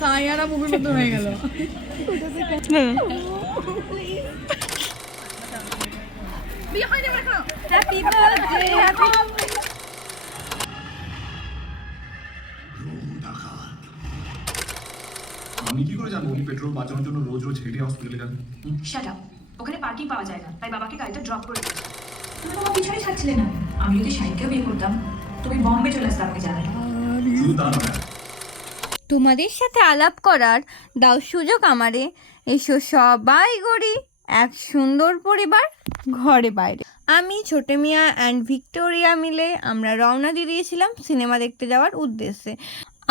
সায়ারা মুভির মতো হয়ে গেল। Happy birthday happy. আমি কি করে জানবো উনি পেট্রোল বাঁচানোর জন্য রোজ রোজ হেঁটে হসপিটালে যান? Shut up. ওখানে পার্কিং পাওয়া যায় না, তাই বাবাকে গাড়িটা ড্রপ করে দিয়েছে। তুমি তোমার পিছনে ছাড়ছিলে না। আমি যদি সাইকেল বিয়ে করতাম তুমি বম্বে চলে আসতে আমাকে জানাই। শুধু তা নয়, তোমাদের সাথে আলাপ করার দাও সুযোগ আমারে। এসো সবাই গড়ি এক সুন্দর পরিবার ঘরে বাইরে। আমি ছোট মিয়া অ্যান্ড ভিক্টোরিয়া মিলে আমরা রওনা দিয়ে দিয়েছিলাম সিনেমা দেখতে যাওয়ার উদ্দেশ্যে।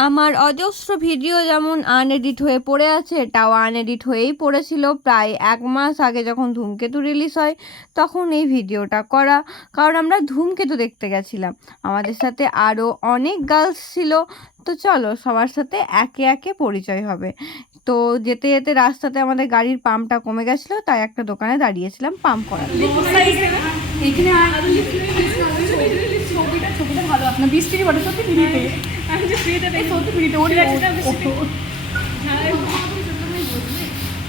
আমার অজস্র ভিডিও যেমন আনএডিট হয়ে পড়ে আছে, এটাও আনএডিট হয়েই পড়েছিল। প্রায় 1 মাস আগে যখন ধূমকেতু রিলিজ হয় তখন এই ভিডিওটা করা, কারণ আমরা ধূমকেতু দেখতে গেছিলাম। আমাদের সাথে আরও অনেক গার্লস ছিল। তো চলো সবার সাথে একে একে পরিচয় হবে। তো যেতে যেতে রাস্তাতে আমাদের গাড়ির পাম্পটা কমে গেছিলো, তাই একটা দোকানে দাঁড়িয়েছিলাম পাম্প করার। ছবিটা ভালো আপনার 20 মিনিট বটে সত্যি ফ্রিতে। আমি যে ফ্রিতে সত্যি ফ্রিতে ওর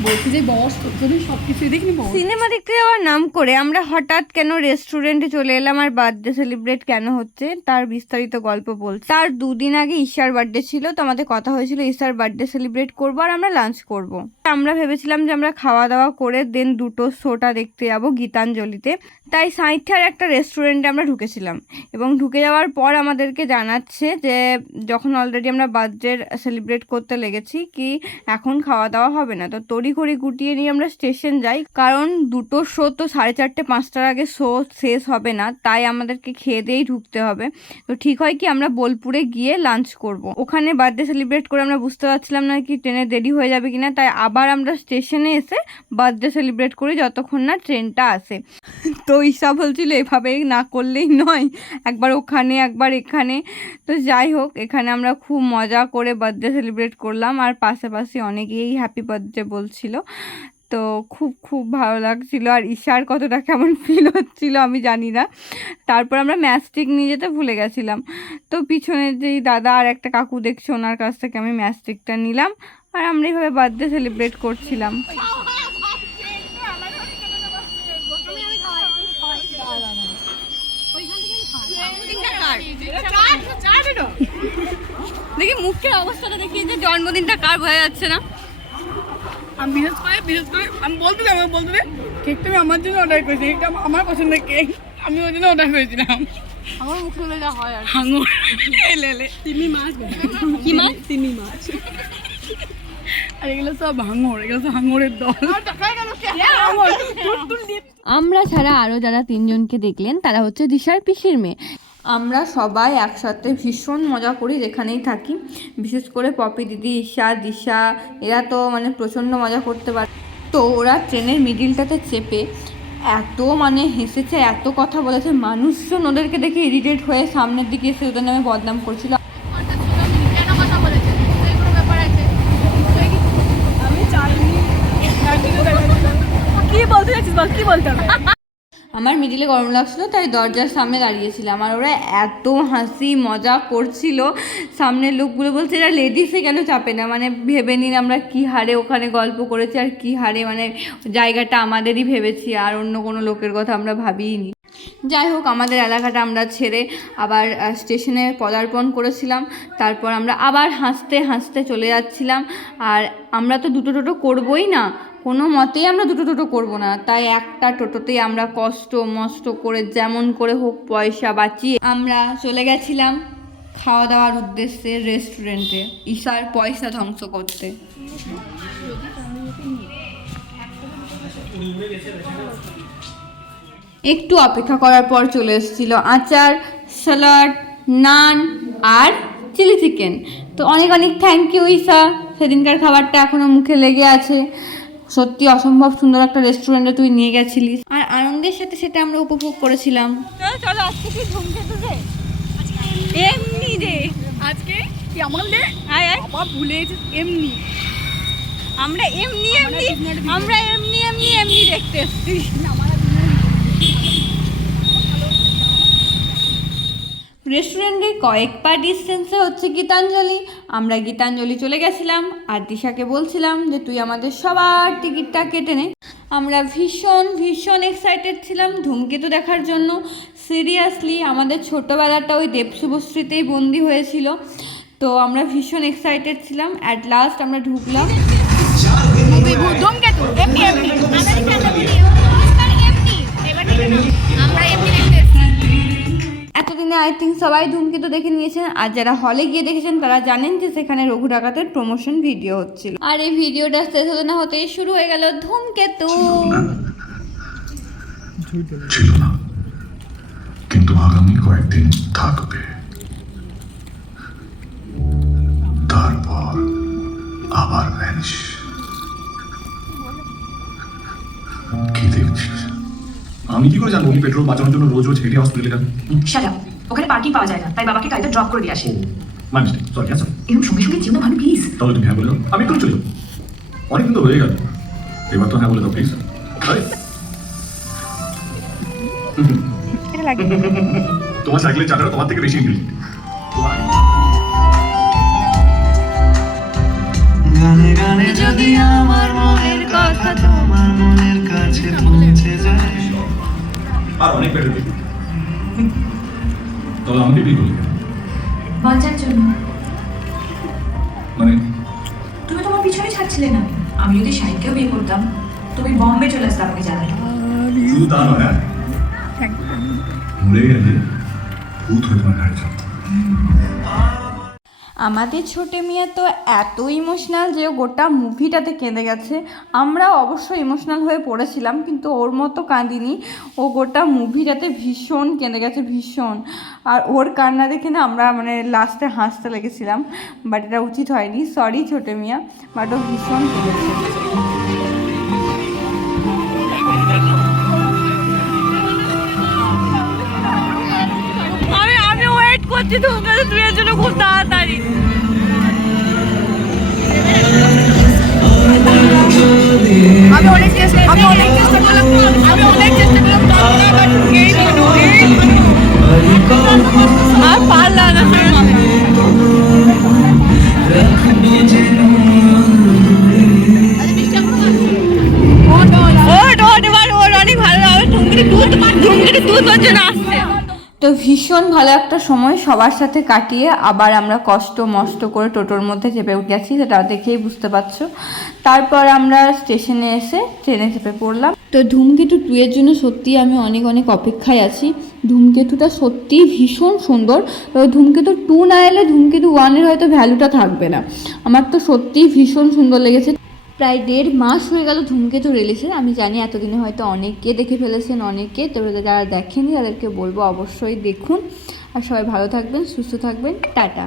বলছি যে বস যদি সব কিছুই দেখিনি বস। সিনেমা দেখতে যাওয়ার নাম করে আমরা হঠাৎ কেন রেস্টুরেন্টে চলে এলাম আর বার্থডে সেলিব্রেট কেন হচ্ছে তার বিস্তারিত গল্প বলছি। তার 2 দিন আগে ঈশার বার্থডে ছিল, তো আমাদের কথা হয়েছিল ঈশার বার্থডে সেলিব্রেট করবো আর আমরা লাঞ্চ করব। আমরা ভেবেছিলাম যে আমরা খাওয়া দাওয়া করে দেন দুটো শোটা দেখতে যাবো গীতাঞ্জলিতে। তাই সাঁইঠার একটা রেস্টুরেন্টে আমরা ঢুকেছিলাম এবং ঢুকে যাওয়ার পর আমাদেরকে জানাচ্ছে যে যখন অলরেডি আমরা বার্থডে সেলিব্রেট করতে লেগেছি কি এখন খাওয়া দাওয়া হবে না। তো তড়িঘড়ি গুটিয়ে নিয়ে আমরা স্টেশন যাই, কারণ দুটো শো তো 4:30 5টার আগে শো শেষ হবে না, তাই আমাদেরকে খেয়ে দিয়েই ঢুকতে হবে। তো ঠিক হয় কি আমরা বোলপুরে গিয়ে লাঞ্চ করব। ওখানে বার্থডে সেলিব্রেট করে আমরা বুঝতে পারছিলাম না কি ট্রেনে দেরি হয়ে যাবে কিনা, তাই আবার আমরা স্টেশনে এসে বার্থডে সেলিব্রেট করি যতক্ষণ না ট্রেনটা আসে। তো ঈশা বলছিল এভাবে না করলেই নয়, একবার ওখানে একবার এখানে। তো যাই হোক এখানে আমরা খুব মজা করে বার্থডে সেলিব্রেট করলাম আর পাশাপাশি অনেকেই হ্যাপি বার্থডে বলছিল। তো খুব খুব ভালো লাগছিল আর ঈশার কতটা কেমন ফিল হচ্ছিল আমি জানি না। তারপর আমরা ম্যাচস্টিক নিয়ে যেতে ভুলে গেছিলাম, তো পিছনে যেই দাদা আর একটা কাকু দেখছে ওনার কাছ থেকে আমি ম্যাচস্টিকটা নিলাম আর আমরা এইভাবে বার্থডে সেলিব্রেট করছিলাম। দেখি মুখের অবস্থাটা দেখি যে জন্মদিনটা কার বোঝা যাচ্ছে না। আমি বিশেষ করে আমি বলতে কেকটা আমি আমার জন্য অর্ডার করেছি। কেকটা আমার পছন্দের কেক, আমি ওই জন্য অর্ডার করেছিলাম। আমার মুখে যা হয় আর হাঙর এলে তিমি মাছ কি মাছ? তিমি মাছ। আর এগুলো সব হাঙর, এগুলো সব হাঙরের দল। আমরা ছাড়া আরও যারা 3 জনকে দেখলেন তারা হচ্ছে দিশার পিসির মেয়ে। আমরা সবাই একসাথে ভীষণ মজা করি যেখানেই থাকি, বিশেষ করে পপি দিদি, ঈশা, দিশা এরা তো মানে প্রচণ্ড মজা করতে পারে। তো ওরা ট্রেনের মিডিলটাতে চেপে এত মানে হেসেছে, এত কথা বলেছে, মানুষজন ওদেরকে দেখে ইরিটেট হয়ে সামনের দিকে এসে ওদের নামে বদনাম করছিল। কি বলতে চাচ্ছিস বল, কি বলতে হবে? আমার মিডিলে গরম লাগছিলো তাই দরজার সামনে দাঁড়িয়েছিলাম আর ওরা এত হাসি মজা করছিল। সামনের লোকগুলো বলছে এরা লেডিসে কেন চাপে না, মানে ভেবে নিন আমরা কী হারে ওখানে গল্প করেছি আর কী হারে মানে জায়গাটা আমাদেরই ভেবেছি আর অন্য কোনো লোকের কথা আমরা ভাবিইনি। যাই হোক আমাদের এলাকাটা আমরা ছেড়ে আবার স্টেশনে পদার্পণ করেছিলাম। তারপর আমরা আবার হাসতে হাসতে চলে যাচ্ছিলাম আর আমরা তো দুটো টোটো করবোই না, কোনো মতেই আমরা দুটো টোটো করবো না, তাই একটা টোটোতেই আমরা কষ্ট মষ্ট করে যেমন করে হোক পয়সা বাঁচিয়ে আমরা চলে গেছিলাম খাওয়া দাওয়ার উদ্দেশ্যে রেস্টুরেন্টে ঈশার পয়সা ধ্বংস করতে। একটু অপেক্ষা করার পর চলে এসেছিলো আচার, স্যালাড, নান আর চিলি চিকেন। তো অনেক অনেক থ্যাংক ইউ ঈশা, সেদিনকার খাবারটা এখনও মুখে লেগে আছে। সত্যি অসম্ভব সুন্দর একটা রেস্টুরেন্টে তুই নিয়ে গেছিলিস আর আনন্দের সাথে সেটা আমরা উপভোগ করেছিলাম। চলো আজকে কি ধূমকেতু রে, এমনি রে আজকে কি আমার লে বাবা ভুলে গেছিস এমনি আমরা এমনি দেখতে এসেছি। রেস্টুরেন্টের কয়েক পা ডিস্টেন্সে হচ্ছে গীতাঞ্জলি। আমরা গীতাঞ্জলি চলে গেছিলাম আর দিশাকে বলছিলাম যে তুই আমাদের সবার টিকিটটা কেটে নে। আমরা ভীষণ ভীষণ এক্সাইটেড ছিলাম ধূমকেতু দেখার জন্য। সিরিয়াসলি আমাদের ছোটোবেলাটা ওই দেবশুভশ্রীতেই বন্দি হয়েছিল, তো আমরা ভীষণ এক্সাইটেড ছিলাম। অ্যাট লাস্ট আমরা ঢুকলাম। ধূমকেতু এমনি এমনি এতদিনে আই থিঙ্ক সবাই ধূমকেতু দেখে নিয়েছেন, আর যারা হলে গিয়ে দেখেছেন তারা জানেন যে সেখানে রঘু ডাকাতের প্রমোশন ভিডিও হচ্ছিল। আর এই ভিডিওটা শেষ হতে না হতেই শুরু হয়ে গেল ধূমকেতু। ছিল না, কিন্তু আগামী কয়েকদিন থাকবে, তারপর আবার ভ্যানিশ। কি দেখছিস? আমি কি করে জানবো উনি পেট্রোল বাঁচানোর জন্য রোজ রোজ হেঁটে হসপিটালে যান? শাট আপ, ওখানে পার্কিং পাওয়া যায় না, তাই বাবাকে গাড়িতে ড্রপ করে দিয়ে আসি। My mistake, sorry sorry. এরকম সঙ্গে সঙ্গে যেও না ভাবি, প্লিজ। তাহলে তুমি হ্যাঁ বলে দাও, আমি একটু চলে যাবো। অনেকদিন তো হয়ে গেল, এবার তো হ্যাঁ বলে দাও প্লিজ। তোমার সাইকেলের চাকাটা তোমার থেকে বেশি ইন্টেলিজেন্ট। গানে গানে যদি আমার মনের কথা তোমার মনের কাছে পৌঁছে যায়। আর অনেক বেড়ে দিই, তাহলে আমাকে বিয়ে করলে কেন? বাঁচার জন্য। মানে তুমি তোমার পিছনে ছাড়ছিলে না। আমি যদি শাহিদকেও বিয়ে করতাম, তুমি বম্বে চলে আসতে আমাকে জানাই। শুধু তা নয়, হ্যাঁ মরে গেলে ভূত হয়ে তোমার গাড়ি চালাতো। আমাদের ছোটে মিয়া তো এত ইমোশনাল যে ও গোটা মুভিটাতে কেঁদে গেছে। আমরা অবশ্য ইমোশনাল হয়ে পড়েছিলাম, কিন্তু ওর মতো কাঁদিনি। ও গোটা মুভিটাতে ভীষণ কেঁদে গেছে, ভীষণ। আর ওর কান্না দেখে না আমরা মানে লাস্টে হাসতে লেগেছিলাম, বাট এটা উচিত হয়নি, সরি ছোটে মিয়া, বাট ও ভীষণ কেঁদেছে। আমি ওয়েট করছি ধূমকেতু তুই এর জন্য খুব তাড়াতাড়ি। আমি অনেক চেষ্টা করলাম আর পারলাম না। তো ভীষণ ভালো একটা সময় সবার সাথে কাটিয়ে আবার আমরা কষ্ট মষ্ট করে টোটোর মধ্যে চেপে উঠে গেছি, সেটা দেখেই বুঝতে পারছো। তারপর আমরা স্টেশনে এসে ট্রেনে চেপে পড়লাম। তো ধূমকেতু 2 এর জন্য সত্যিই আমি অনেক অনেক অপেক্ষায় আছি। ধূমকেতুটা সত্যিই ভীষণ সুন্দর। তো ধূমকেতু 2 না এলে ধূমকেতু 1 এর হয়তো ভ্যালুটা থাকবে না। আমার তো সত্যিই ভীষণ সুন্দর লেগেছে। প্রায় 1.5 মাস হয়ে গেল ধূমকেতু রিলিজের। আমি জানি এতদিনে হয়তো অনেকে দেখে ফেলেছেন, অনেকে, তবে যারা দেখেনি তাদেরকে বলবো অবশ্যই দেখুন। আর সবাই ভালো থাকবেন, সুস্থ থাকবেন, টাটা।